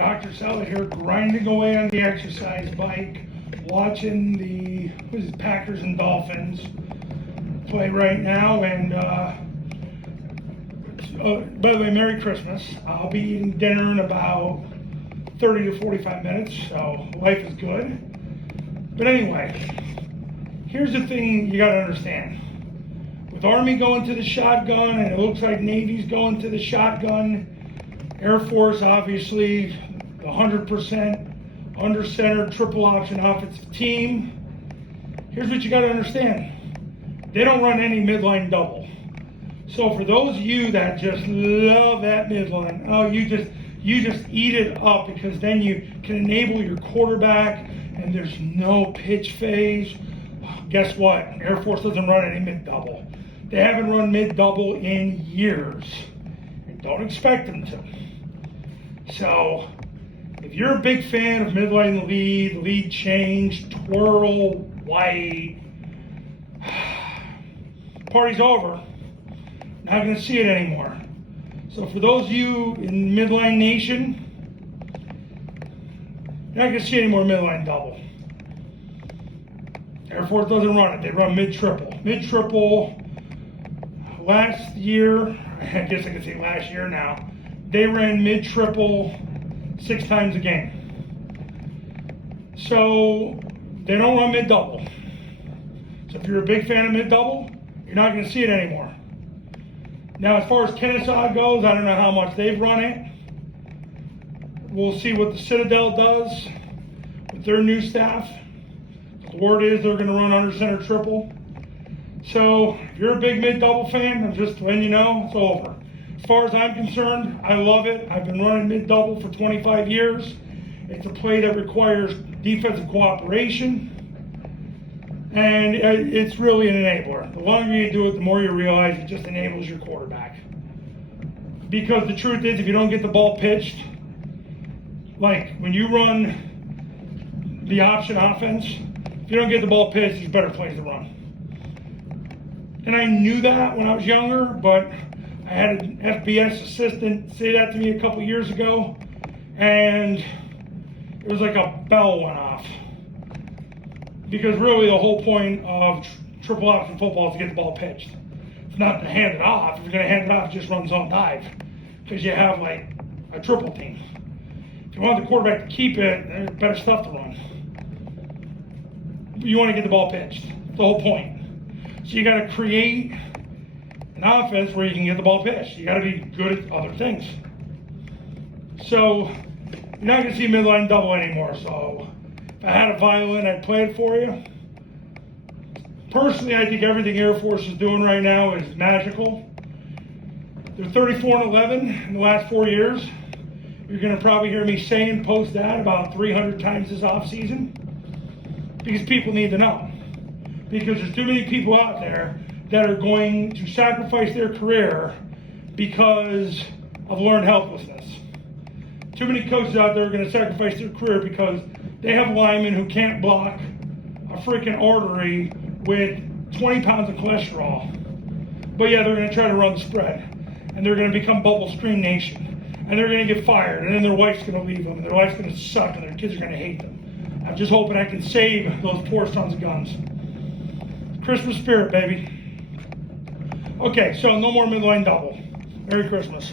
Dr. Sella here, grinding away on the exercise bike, watching the Packers and Dolphins play right now. And by the way, Merry Christmas. I'll be eating dinner in about 30 to 45 minutes, so life is good. But anyway, here's the thing you got to understand. With Army going to the shotgun, and it looks like Navy's going to the shotgun, Air Force, obviously, 100% under center, triple option offensive team. Here's what you got to understand. They don't run any midline double. So for those of you that just love that midline, oh, you just eat it up, because then you can enable your quarterback and there's no pitch phase. Guess what? Air Force doesn't run any mid double. They haven't run mid double in years, and don't expect them to. So, if you're a big fan of midline lead change, twirl, white, party's over. Not going to see it anymore. So for those of you in Midline Nation, you're not going to see any more midline double. Air Force doesn't run it. They run mid-triple. Mid-triple, last year, I guess I could say last year now, they ran mid-triple 6 times a game. So they don't run mid-double. So if you're a big fan of mid-double, you're not going to see it anymore. Now, as far as Kennesaw goes, I don't know how much they've run it. We'll see what the Citadel does with their new staff. The word is they're going to run under center triple. So if you're a big mid-double fan, I'm just letting you know it's over. As far as I'm concerned, I love it. I've been running mid-double for 25 years. It's a play that requires defensive cooperation, and it's really an enabler. The longer you do it, the more you realize it just enables your quarterback. Because the truth is, if you don't get the ball pitched, like when you run the option offense, if you don't get the ball pitched, there's better plays to run. And I knew that when I was younger, but I had an FBS assistant say that to me a couple years ago, and it was like a bell went off. Because really the whole point of triple option football is to get the ball pitched. It's not to hand it off. If you're going to hand it off, just run zone dive, because you have like a triple team. If you want the quarterback to keep it, there's better stuff to run. You want to get the ball pitched. That's the whole point. So you got to create an offense where you can get the ball pitched. You got to be good at other things. So you're not going to see midline double anymore. So if I had a violin, I'd play it for you. Personally, I think everything Air Force is doing right now is magical. They're 34-11 in the last 4 years. You're going to probably hear me saying post that about 300 times this offseason, because people need to know. Because there's too many people out there that are going to sacrifice their career because of learned helplessness. Too many coaches out there are going to sacrifice their career because they have linemen who can't block a freaking artery with 20 pounds of cholesterol. But yeah, they're going to try to run the spread. And they're going to become bubble screen nation. And they're going to get fired. And then their wife's going to leave them. And their life's going to suck. And their kids are going to hate them. I'm just hoping I can save those poor sons of guns. Christmas spirit, baby. Okay, so no more midline double. Merry Christmas.